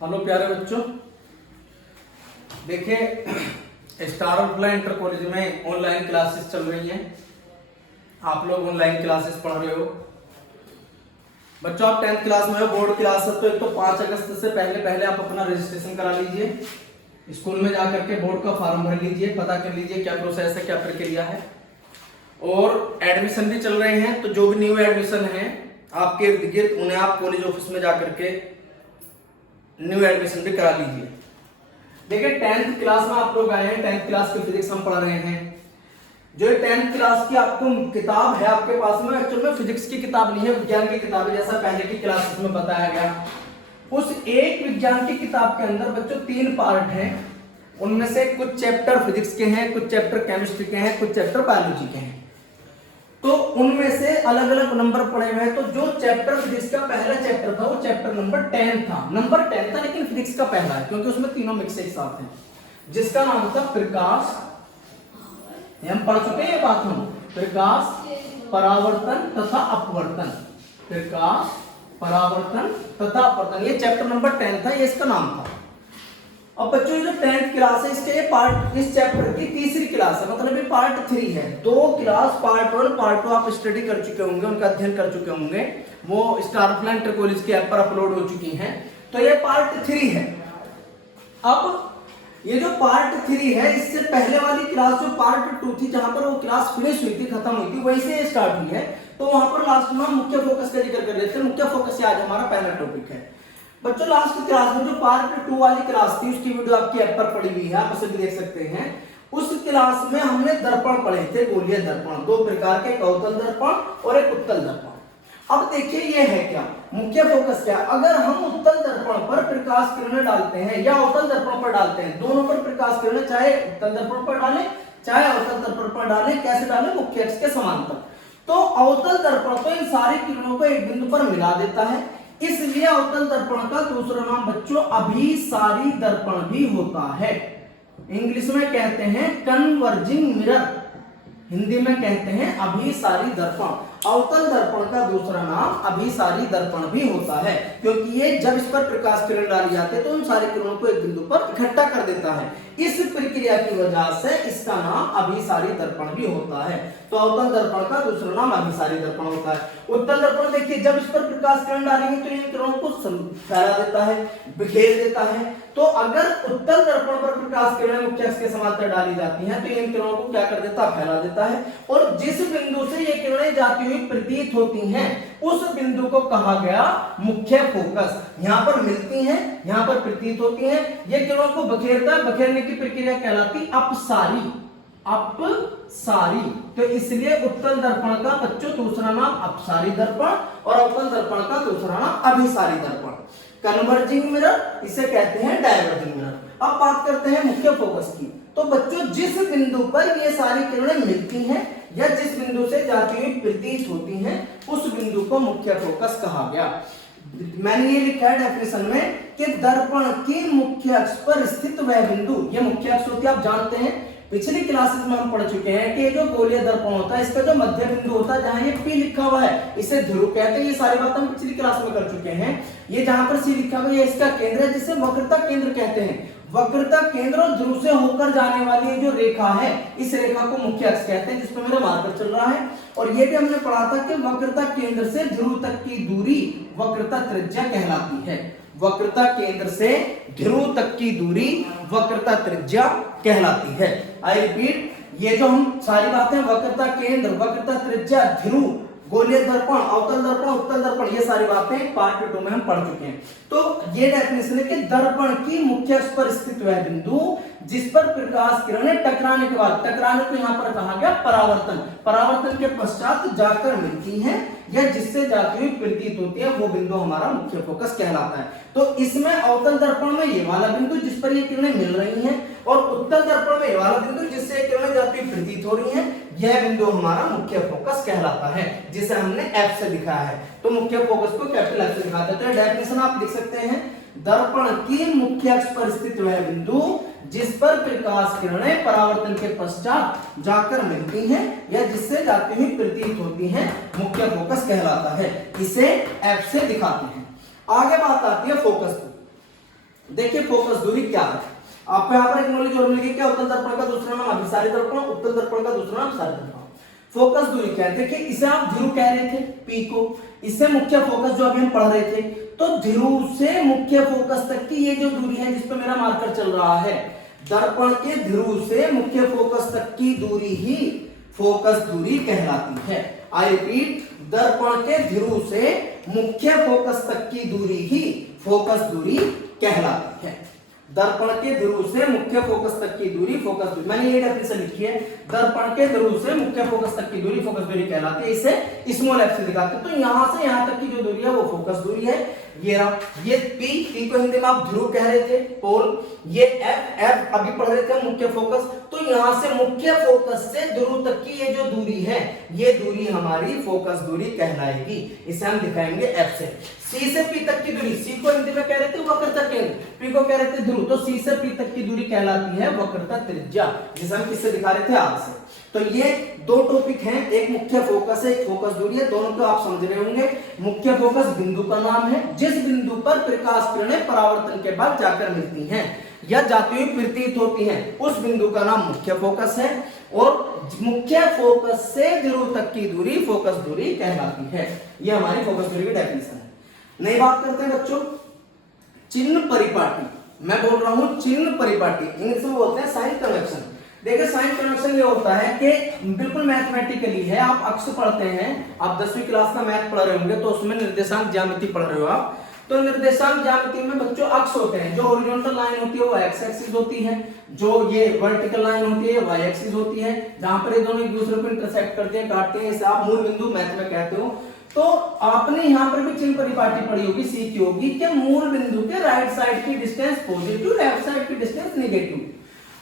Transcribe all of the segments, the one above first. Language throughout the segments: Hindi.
हेलो प्यारे बच्चों, देखिए स्टार ऑफलाइन इंटर कॉलेज में ऑनलाइन क्लासेस चल रही हैं। आप लोग ऑनलाइन क्लासेस पढ़ रहे हो। बच्चों आप 10th क्लास में हो, बोर्ड क्लास है, तो एक तो 5 अगस्त से पहले आप अपना रजिस्ट्रेशन करा लीजिए। स्कूल में जाकर के बोर्ड का फॉर्म भर लीजिए, पता कर लीजिए क्या प्रोसेस है, क्या प्रक्रिया है। और एडमिशन भी चल रहे हैं, तो जो भी न्यू एडमिशन है आपके इर्द गिर्द, उन्हें आप कॉलेज ऑफिस में जाकर के न्यू एडमिशन भी करा लीजिए। देखिए 10th क्लास में आप लोग आए हैं, 10th क्लास की फिजिक्स हम पढ़ रहे हैं। जो 10th क्लास की आपको किताब है आपके पास में, एक्चुअल में फिजिक्स की किताब नहीं है, विज्ञान की किताब है, जैसा पहले की क्लासेस में बताया गया। उस एक विज्ञान की किताब के अंदर बच्चों 3 पार्ट हैं। उनमें से कुछ चैप्टर फिजिक्स के हैं, कुछ चैप्टर केमिस्ट्री के हैं, कुछ चैप्टर बायोलॉजी के हैं। तो उनमें से अलग अलग नंबर पड़े हुए हैं। तो जो चैप्टर फिजिक्स का पहला चैप्टर था वो चैप्टर नंबर 10 था, लेकिन फिजिक्स का पहला है क्योंकि उसमें तीनों मिक्स एक साथ हैं, जिसका नाम था प्रकाश। हम पढ़ चुके हैं ये बात, हम प्रकाश, परावर्तन तथा अपवर्तन। प्रकाश, परावर्तन तथा अपवर्तन, ये चैप्टर नंबर 10 था, ये इसका नाम था। अब बच्चों जो 10th क्लास है, इसके पार्ट, इस चैप्टर की तीसरी क्लास है, मतलब ये पार्ट 3 है। 2 क्लास पार्ट 1 पार्ट 2 आप स्टडी कर चुके होंगे, उनका अध्ययन कर चुके होंगे, वो स्टार ऑफलाइन इंटर कॉलेज के ऐप पर अपलोड हो चुकी हैं। तो ये पार्ट 3 है। अब ये जो पार्ट 3 है, इससे पहले वाली क्लास जो पार्ट 2 थी, जहां पर वो क्लास फिनिश हुई थी, खत्म हुई थी, वहीं से स्टार्ट हुई है। तो वहां पर लास्ट में मुख्य फोकस का जिक्र कर लेते हैं। मुख्य फोकस आज हमारा पहला टॉपिक है। बच्चों लास्ट क्लास में जो पार्ट 2 वाली क्लास थी, उसकी वीडियो आपकी ऐप पर पड़ी हुई है, आप उसे भी देख सकते हैं। उस क्लास में हमने दर्पण पढ़े थे, गोलीय दर्पण, 2 प्रकार के, एक अवतल दर्पण और एक उत्तल दर्पण। अब देखिए ये है क्या मुख्य फोकस, क्या अगर हम उत्तल दर्पण पर प्रकाश किरणें डालते हैं या अवतल दर्पण पर डालते हैं, दोनों पर प्रकाश किरणें, चाहे उत्तल दर्पण पर डालें चाहे अवतल दर्पण पर डालें, कैसे डालें, मुख्य अक्ष के समांतर। तो अवतल दर्पण तो इन सारी किरणों को एक बिंदु पर मिला देता है, इसलिए अवतल दर्पण का दूसरा नाम बच्चों अभिसारी दर्पण भी होता है। इंग्लिश में कहते हैं कन्वर्जिंग मिरर, हिंदी में कहते हैं अभिसारी दर्पण। अवतल दर्पण का दूसरा नाम अभिसारी दर्पण भी होता है, क्योंकि ये जब इस पर प्रकाश किरण डाली जाती है तो उन सारी किरणों को एक बिंदु पर इकट्ठा कर देता है। इस प्रक्रिया की वजह से इसका नाम अभिसारी दर्पण भी होता है। तो अवतल दर्पण का दूसरा नाम अभिसारी दर्पण होता है। उत्तल दर्पण देखिए, जब इस पर प्रकाश किरण डालेंगे तो इन किरणों को फैला देता है, बिखेर देता है। तो अगर उत्तल दर्पण पर प्रकाश किरणें मुख्य अक्ष के समांतर डाली जाती हैं तो इन किरणों को क्या कर देता है, फैला देता है। और जिस बिंदु से ये किरणें जाती हुई प्रतीत होती हैं, उस बिंदु को कहा गया मुख्य फोकस। यहां पर मिलती हैं, यहां पर प्रतीत होती हैं, ये किरणों को बखेरता है, बखेरने की प्रक्रिया कहलाती अपसारी। अपसारी, तो इसलिए उत्तल दर्पण का बच्चों दूसरा नाम अपसारी दर्पण और अवतल दर्पण का दूसरा नाम अभिसारी दर्पण। कन्वर्जिंग मिरर इसे कहते हैं डायवर्जिंग मिरर। अब बात करते हैं मुख्य फोकस की। तो बच्चों जिस बिंदु पर ये सारी किरणें मिलती हैं या जिस बिंदु से जाती हुई प्रतीत होती हैं, उस बिंदु को मुख्य फोकस कहा गया। मैंने ये लिखा है डेफिनेशन में कि दर्पण की मुख्य अक्ष पर स्थित वह बिंदु, ये मुख्य अक्ष होती है, आप जानते हैं, पिछली क्लासेस में हम पढ़ चुके हैं कि जो गोलीय दर्पण होता है, इसका जो मध्य बिंदु होता है, जहां ये P लिखा हुआ है, इसे ध्रुव कहते हैं। ये सारी बातें हम पिछली क्लास में कर चुके हैं। ये जहां पर C लिखा हुआ है, ये इसका केंद्र है, जिसे वक्रता केंद्र कहते हैं। वक्रता केंद्र और ध्रुव से होकर जाने वाली जो रेखा है, इस रेखा को मुख्य अक्ष कहते हैं, जिसमें मेरा मार्कर चल रहा है। और ये भी हमने पढ़ा था कि वक्रता केंद्र से ध्रुव तक की दूरी वक्रता त्रिज्या कहलाती है। वक्रता केंद्र से ध्रुव तक की दूरी वक्रता त्रिज्या कहलाती है। आई रिपीट, ये जो हम सारी बातें, वक्रता केंद्र, वक्रता त्रिज्या, ध्रुव, गोलीय दर्पण, अवतल दर्पण, उत्तल दर्पण, ये सारी बातें पार्ट 2 में हम पढ़ चुके हैं। तो ये डेफिनेशन है कि दर्पण की मुख्य अक्ष पर स्थित वह बिंदु जिस पर प्रकाश किरणें टकराने के बाद, टकराने को यहां पर कहा गया परावर्तन, परावर्तन के पश्चात जाकर मिलती हैं या जिससे जाती हुई प्रतीत होती है, वो बिंदु हमारा मुख्य फोकस कहलाता है। तो इसमें अवतल दर्पण में ये वाला बिंदु जिस पर ये किरणें मिल रही हैं, और उत्तल दर्पण में ये वाला बिंदु जिससे किरणें जाती हुई प्रतीत हो रही हैं, यह बिंदु हमारा मुख्य फोकस कहलाता है, जिसे हमने F से दिखाया है। तो मुख्य फोकस को कैपिटल F से दिखा देते हैं। डेफिनेशन आप लिख सकते हैं, दर्पण की मुख्य अक्ष पर स्थित वह बिंदु जिस पर प्रकाश किरणें परावर्तन के पश्चात जाकर मिलती हैं या जिससे जाती हुई प्रतीत होती हैं, मुख्य फोकस कहलाता है। इसे F से दिखाते हैं। आगे बात आती है फोकस की। देखिए फोकस दूरी क्या है, आपको यहाँ पर एक नॉलेज और मिलेगी, क्या उत्तल दर्पण का दूसरा नाम अभिसारी दर्पण, उत्तल दर्पण का दूसरा नाम सारी दर्पण। फोकस दूरी क्या है, देखिए इसे आप ध्रुव कह रहे थे P को, इससे मुख्य फोकस जो अभी हम पढ़ रहे थे, तो ध्रुव से मुख्य फोकस तक की ये जो दूरी है जिस पे मेरा मार्कर चल रहा है, दर्पण के ध्रुव से मुख्य फोकस तक की दूरी ही फोकस दूरी कहलाती है। आई रिपीट, दर्पण के ध्रुव से मुख्य फोकस तक की दूरी ही फोकस दूरी कहलाती है। दर्पण के ध्रुव से मुख्य फोकस तक की दूरी फोकस दूरी, मैंने ये डेफिनेशन लिखी है, दर्पण के ध्रुव से मुख्य फोकस तक की दूरी फोकस दूरी कहलाती है। इसे स्मॉल f से दिखाते हैं, तो यहां से यहां तक की जो दूरी है वो फोकस दूरी है। ये रहा, ये P को हिंदी में आप ध्रुव कह रहे थे, पोल, ये F अभी पढ़ रहे थे मुख्य फोकस, तो यहां से मुख्य फोकस से ध्रुव तक की ये जो दूरी है, ये दूरी हमारी फोकस दूरी कहलाएगी। इसे हम दिखाएंगे F से। C से P तक की दूरी, C को हिंदी में कह रहे थे वक्रता केंद्र, P को कह रहे थे ध्रुव, तो C से P तक की दूरी कहलाती है वक्रता त्रिज्या, जिसे हम किससे दिखा रहे थे, R से। तो ये दो टॉपिक हैं, एक मुख्य फोकस है, एक फोकस दूरी है, दोनों को आप समझ रहे होंगे। मुख्य फोकस बिंदु का नाम है जिस बिंदु पर प्रकाश किरणें परावर्तन के बाद जाकर मिलती हैं या जाती हुई प्रतीत होती हैं, उस बिंदु का नाम मुख्य फोकस है, और मुख्य फोकस से ध्रुव तक की दूरी फोकस दूरी कहलाती है। ये हमारी फोकस दूरी की डेफिनेशन है। नई बात करते हैं बच्चों, चिन्ह परिपाटी, मैं बोल रहा हूं चिन्ह परिपाटी, इंग्लिश में बोलते हैं साइन कन्वेक्शन। देखिए साइन कन्वेक्शन ये होता है कि बिल्कुल मैथमेटिकली है, आप अक्ष पढ़ते हैं, आप 10वीं क्लास का मैथ पढ़ रहे होंगे तो उसमें निर्देशांक ज्यामिति पढ़ रहे हो आप, तो निर्देशांक ज्यामिति में बच्चों अक्ष होते हैं, जो हॉरिजॉन्टल लाइन होती है वो एक्स एक्सिस होती है, जो ये वर्टिकल लाइन होती है वाई एक्सिस होती है, जहां पर ये दोनों एक दूसरे को इंटरसेक्ट करते हैं, काटते हैं, इसे आप मूल बिंदु मैथ में कहते हो। तो आपने यहाँ पर भी चिन्ह परिपाटी पढ़ी होगी, सीखी होगी कि मूल बिंदु के राइट साइड की डिस्टेंस पॉजिटिव, लेफ्ट साइड की डिस्टेंस नेगेटिव,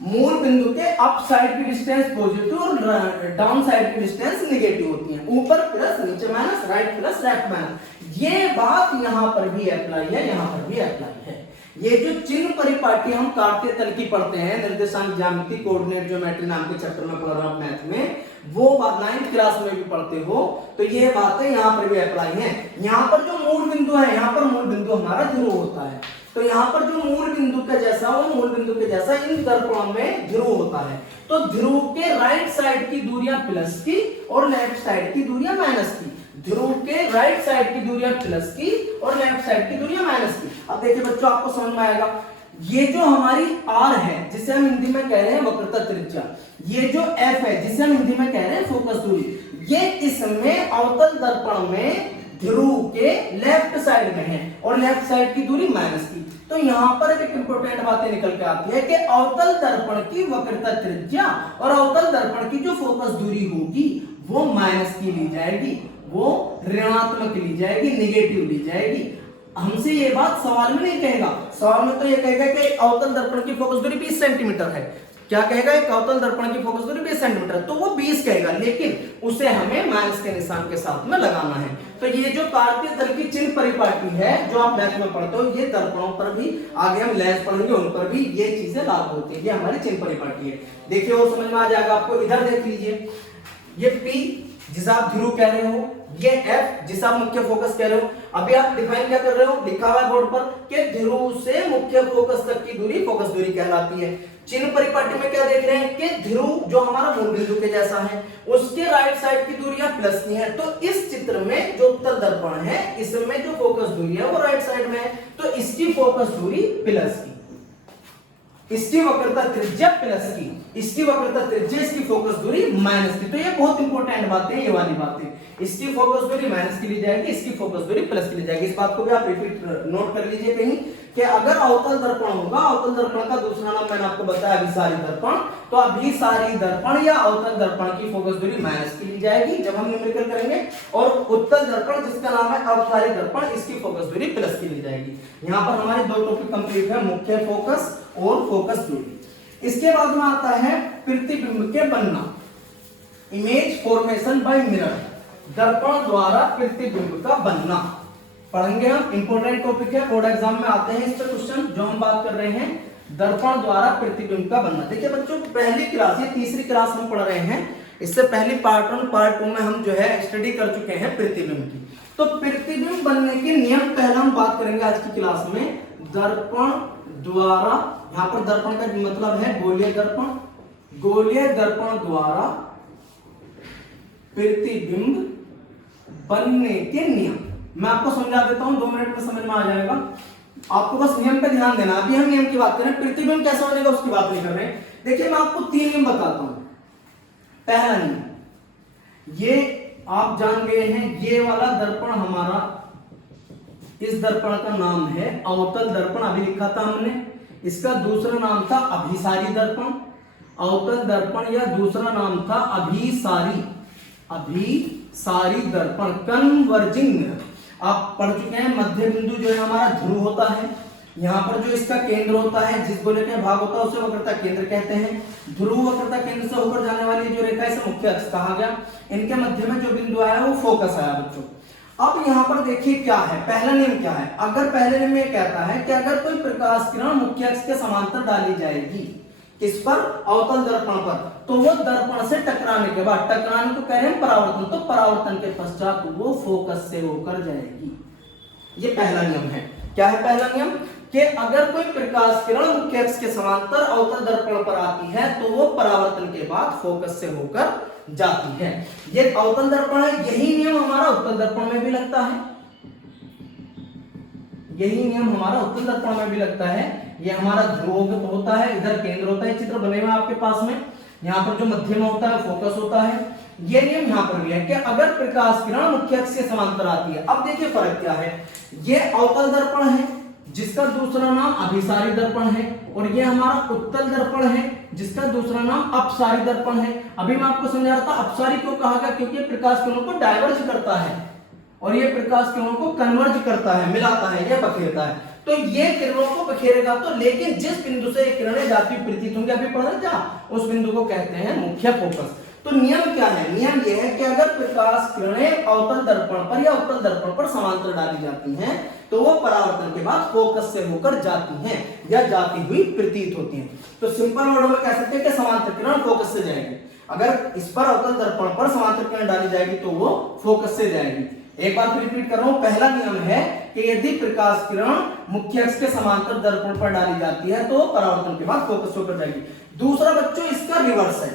मूल बिंदु के अप साइड की डिस्टेंस पॉजिटिव और डाउन साइड की डिस्टेंस नेगेटिव होती है, ऊपर प्लस नीचे minus, right plus left minus. ये बात यहां पर भी अप्लाई है, यहां पर भी अप्लाई है। ये जो चिन्ह परिपाटी हम काटते तल की पढ़ते हैं, निर्देशांक ज्यामिति कोऑर्डिनेट ज्योमेट्री नाम के चैप्टर में पढ़ रहा हूं मैथ में, वो 9th क्लास में भी पढ़ते हो, तो ये बातें यहां पर भी अप्लाई है। यहां पर जो मूल बिंदु है, यहां पर मूल बिंदु हमारा ध्रुव होता है, तो यहाँ पर जो मूल बिंदु का जैसा वो मूल बिंदु के जैसा इन दर्पणों में ध्रुव होता है, तो ध्रुव के राइट साइड की दूरियां प्लस की और लेफ्ट साइड की दूरियां माइनस की, ध्रुव के राइट साइड की दूरियां प्लस की और लेफ्ट साइड की दूरियां माइनस की। अब देखिए बच्चों आपको समझ में आएगा, ये जो हमारी R है जिसे हम हिंदी में कह रहे हैं वक्रता त्रिज्या, ये जो F है जिसे हम हिंदी में कह रहे हैं फोकस दूरी, ये इसमें अवतल दर्पण में ध्रुव के लेफ्ट साइड में है और लेफ्ट साइड की दूरी माइनस की। तो यहां पर एक इंपॉर्टेंट बातें निकल के आती है कि अवतल दर्पण की वक्रता त्रिज्या और अवतल दर्पण की जो फोकस दूरी होगी वो माइनस की ली जाएगी, वो ऋणात्मक ली जाएगी, नेगेटिव ली जाएगी। हमसे ये बात सवाल में नहीं कहेगा, सवाल में तो ये कहेगा कि अवतल दर्पण की फोकस दूरी 20 सेंटीमीटर है, क्या कहेगा, एक अवतल दर्पण की फोकस दूरी 20 सेंटीमीटर, तो वो 20 कहेगा, लेकिन उसे हमें माइनस के निशान के साथ में लगाना है। तो ये जो कार्तीय तल की चिन्ह परिपाटी है जो आप मैथ में पढ़ते हो, ये दर्पणों पर भी, आगे हम लेंस पढ़ेंगे उन पर भी ये चीजें लागू होती है, ये हमारी चिन्ह परिपाटी है। देखिए और समझ में आ जाएगा आपको, इधर देख लीजिए, ये P जिसे आप ध्रुव कह रहे हो, ये F जिसे आप मुख्य फोकस कह रहे हो। अभी आप डिफाइन क्या कर रहे हो, लिखा हुआ है बोर्ड पर कि ध्रुव से मुख्य फोकस तक की दूरी फोकस दूरी कहलाती है। चिन्ह परिपाटी में क्या देख रहे हैं कि ध्रुव जो हमारा मूल बिंदु के जैसा है उसके राइट साइड की दूरियां प्लस की है, तो इस चित्र में जो उत्तल दर्पण है इसमें जो फोकस दूरी है वो राइट साइड में है, तो इसकी फोकस दूरी प्लस की, इसकी वक्रता त्रिज्या प्लस की, इसकी वक्रता त्रिज्या, इसकी फोकस दूरी माइनस की। तो ये बहुत इंपॉर्टेंट बात है, ये वाली बात है, इसकी फोकस दूरी माइनस की ली जाएगी, इसकी फोकस दूरी प्लस की ली जाएगी। इस बात को भी आप रिपीट नोट कर लीजिए कहीं कि अगर अवतल दर्पण होगा, अवतल दर्पण का दूसरा नाम मैंने आपको बताया अभिसारी दर्पण, तो अभिसारी दर्पण या अवतल दर्पण की फोकस दूरी माइनस की ली जाएगी जब हम न्यूमेरिकल करेंगे, और उत्तल दर्पण जिसका नाम है अभिसारी दर्पण, इसकी फोकस दूरी प्लस की ली जाएगी। यहाँ पर हमारे दो टॉपिक कंप्लीट है, मुख्य फोकस और फोकस दूरी। इसके बाद में आता है प्रतिबिंब के बनना, इमेज फॉर्मेशन बाय मिरर, दर्पण द्वारा प्रतिबिंब का बनना पढ़ेंगे हम, इंपॉर्टेंट टॉपिक है, बोर्ड एग्जाम में आते हैं इस पे क्वेश्चन। जो हम बात कर रहे हैं दर्पण द्वारा प्रतिबिंब का बनना। देखिए बच्चों पहली क्लास, ये तीसरी क्लास हम पढ़ रहे हैं, इससे पहली पार्ट 1 पार्ट 2 में हम जो है स्टडी कर चुके हैं प्रतिबिंब की। तो प्रतिबिंब बनने के नियम पहले हम बात करेंगे आज की क्लास में, दर्पण द्वारा, यहाँ पर दर्पण का मतलब है गोलीय दर्पण, गोलीय दर्पण द्वारा प्रतिबिंब बनने के नियम। मैं आपको समझा देता हूं, 2 मिनट में समझ में आ जाएगा। आपको बस नियम पे ध्यान देना। अभी हम नियम की बात कर रहे हैं, प्रतिबिंब कैसा बनेगा उसकी बात नहीं कर रहे हैं। देखिए मैं आपको 3 नियम बताता हूं। पहला नियम, ये आप जान गए हैं, ये वाला दर्पण हमारा, इस दर्पण का नाम है अवतल दर्पण, अभी लिखा था हमने। इसका दूसरा नाम था अभिसारी दर्पण, अवतल दर्पण, या दूसरा नाम था अभिसारी, अभिसारी दर्पण, कन्वर्जिंग मिरर। आप पढ़ चुके हैं, मध्य बिंदु जो है हमारा ध्रुव होता है, यहाँ पर जो इसका केंद्र होता है, जिस गोले का भाग होता है उसे वक्रता केंद्र कहते हैं। ध्रुव वक्रता केंद्र से होकर जाने वाली जो रेखा है इसे मुख्य अक्ष कहा गया। इनके मध्य में जो बिंदु आया वो फोकस आया बच्चों। अब यहाँ पर देखिए क्या है, पहला नियम क्या है। अगर पहले नियम में कहता है कि अगर कोई प्रकाश किरण मुख्य अक्ष के समांतर डाली जाएगी, किस पर, अवतल दर्पण पर, तो वो दर्पण से टकराने के बाद, टकराने को कह रहे हैं परावर्तन, तो परावर्तन के पश्चात वो फोकस से होकर जाएगी। ये पहला नियम है। क्या है पहला नियम, कि अगर कोई प्रकाश किरण मुख्य अक्ष के समांतर अवतल दर्पण पर आती है तो वो परावर्तन के बाद फोकस से होकर जाती है। ये अवतल दर्पण है, यही नियम हमारा उत्तल दर्पण में भी लगता है, यही नियम हमारा उत्तल दर्पण में भी लगता है। ये हमारा ध्रुव होता है, इधर केंद्र होता है, चित्र बने हुए आपके पास में, यहाँ पर जो मध्य में होता है फोकस होता है। ये नियम यहाँ पर भी है कि अगर प्रकाश किरण मुख्य अक्ष के समांतर आती है। अब देखिए फर्क क्या है, ये अवतल दर्पण है जिसका दूसरा नाम अभिसारी दर्पण है, और ये हमारा उत्तल दर्पण है जिसका दूसरा नाम अपसारी दर्पण है। अभी मैं आपको समझा रहा था अपसारी क्यों कहा गया, क्योंकि प्रकाश किरणों को डाइवर्ज करता है और ये प्रकाश किरणों को कन्वर्ज करता है, मिलाता है, ये बखेरता है। तो ये किरणों को बखेरेगा तो, लेकिन जिस बिंदु से ये किरणें जाती प्रतीत होंगी, अभी पढ़ रहे क्या, उस बिंदु को कहते हैं मुख्य फोकस। तो नियम क्या है, नियम ये है कि अगर प्रकाश किरणें अवतल दर्पण पर या उत्तल दर्पण पर समांतर डाली जाती हैं तो वो परावर्तन के बाद फोकस से होकर जाती हैं या जाती हुई प्रतीत होती हैं। तो सिंपल वर्ड में कह सकते हैं कि समांतर किरण फोकस से जाएगी। अगर इस पर अवतल दर्पण पर समांतर किरण डाली जाएगी तो वो फोकस से जाएगी। एक बार रिपीट कर रहा हूं, पहला नियम है कि यदि प्रकाश किरण मुख्य अक्ष के समांतर दर्पण पर डाली जाती है तो परावर्तन के बाद फोकस होकर जाएगी। दूसरा बच्चों इसका रिवर्स है,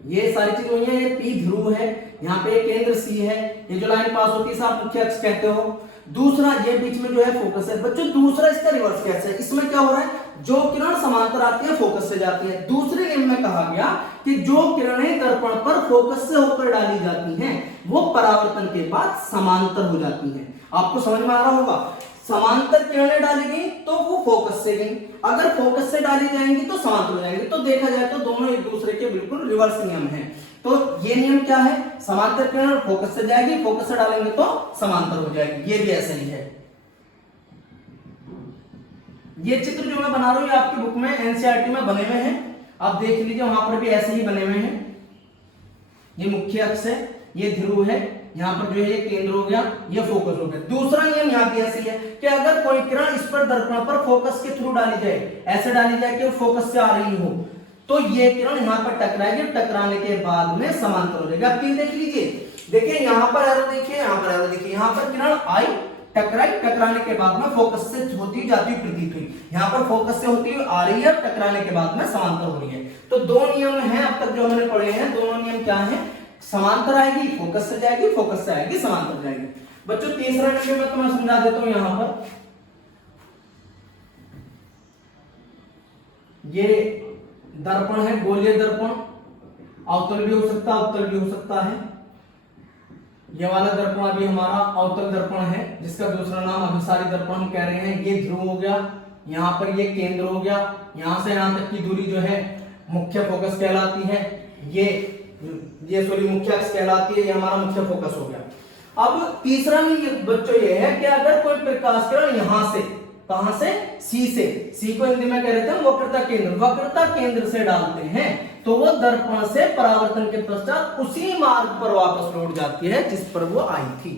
ये सारी चीज हुई है। ये पी ध्रुव है, यहाँ पे केंद्र सी है, ये जो लाइन पास होती है आप मुख्य अक्ष कहते हो। दूसरा ये बीच में जो है फोकस है। बच्चों दूसरा इसका रिवर्स कैसे है, इसमें क्या हो रहा है, जो किरण समांतर आती है फोकस से जाती है। दूसरे नियम में कहा गया कि जो किरणें दर्पण पर फोकस से होकर डाली जाती हैं वो परावर्तन के बाद समांतर हो जाती हैं। आपको समझ में आ रहा होगा, समांतर किरणें डाली गई तो वो फोकस से गई, अगर फोकस से डाली जाएंगी तो समांतर हो जाएंगे। तो देखा जाए तो दोनों एक दूसरे के बिल्कुल रिवर्स नियम हैं। तो ये नियम क्या है, समांतर किरण फोकस से जाएगी, फोकस से डालेंगे तो समांतर हो जाएगी। ये भी ऐसा ही है। ये चित्र जो मैं बना रहा हूं ये आपकी बुक में एनसीईआरटी में बने हुए हैं, आप देख लीजिए, वहां पर भी ऐसे ही बने हुए हैं। ये मुख्य अक्ष है, ये ध्रुव है, यहाँ पर जो है ये केंद्र हो गया, ये फोकस हो गया। दूसरा नियम यहाँ भी ऐसे है कि अगर कोई किरण इस पर दर्पण पर फोकस के थ्रू डाली जाए, ऐसे डाली जाए कि वो फोकस से आ रही हो, तो ये किरण यहाँ पर टकराएगी, टकराने के बाद में समांतर हो जाएगा। आप देख लीजिए, देखिए यहाँ पर एरो देखिए, यहाँ पर एरो देखिए, यहाँ पर किरण आई, टकराई, टकराने के बाद में फोकस से होती जाती हुई प्रतीत हुई, यहाँ पर फोकस से होती हुई आ रही है, टकराने के बाद में समांतर हो रही है। तो दो नियम हैं अब तक जो हमने पढ़े हैं। दोनों नियम क्या है, समांतर आएगी फोकस से जाएगी, फोकस से आएगी समांतर जाएगी। बच्चों तीसरा नियम मैं तुम्हें समझा देता हूं। यहां पर ये दर्पण है, गोलीय दर्पण, अवतल भी हो सकता है, उत्तल भी हो सकता है। ये वाला दर्पण अभी हमारा अवतल दर्पण है जिसका दूसरा नाम अभिसारी दर्पण हम कह रहे हैं। ये ध्रुव हो गया, यहाँ पर ये केंद्र हो गया, यहां से यहां तक की दूरी जो है मुख्य फोकस कहलाती है। ये सॉरी मुख्य अक्ष कहलाती है, ये हमारा मुख्य फोकस हो गया। अब तीसरा नियम बच्चों ये है कि अगर कोई प्रकाश किरण यहां से, कहां से, सी से, सी को हिंदी में कह रहे थे वक्रता केंद्र, वक्रता केंद्र से डालते हैं तो वो दर्पण से परावर्तन के पश्चात उसी मार्ग पर वापस लौट जाती है जिस पर वो आई थी।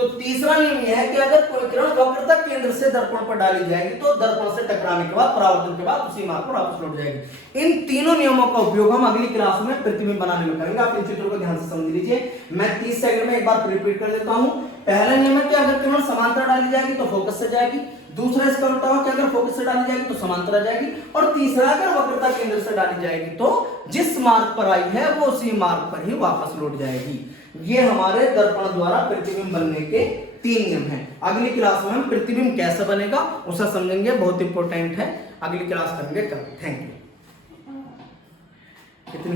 तो तीसरा नियम यह है कि अगर कोई किरण वक्रता केंद्र से दर्पण पर डाली जाएगी तो दर्पण से टकराने के बाद परावर्तन के बाद उसी मार्ग पर वापस लौट जाएगी। इन तीनों नियमों का उपयोग हम अगली क्लास में प्रतिबिंब बनाने में करेंगे। आप इन चित्रों को ध्यान से समझ लीजिए। मैं 30 सेकंड में एक बार रिपीट कर देता हूं। पहला नियम है कि अगर किरण समांतर डाली जाएगी तो फोकस से जाएगी। दूसरा इसका उल्टा हुआ कि अगर फोकस से डाली जाएगी तो समांतर आ जाएगी। और तीसरा अगर वक्रता केंद्र से डाली जाएगी तो जिस मार्ग पर आई है वो उसी मार्ग पर ही वापस लौट जाएगी। ये हमारे दर्पण द्वारा प्रतिबिंब बनने के 3 नियम हैं। अगली क्लास में हम प्रतिबिंब कैसे बनेगा उसे समझेंगे, बहुत इंपॉर्टेंट है। अगली क्लास करेंगे कल। Thank you. कितनी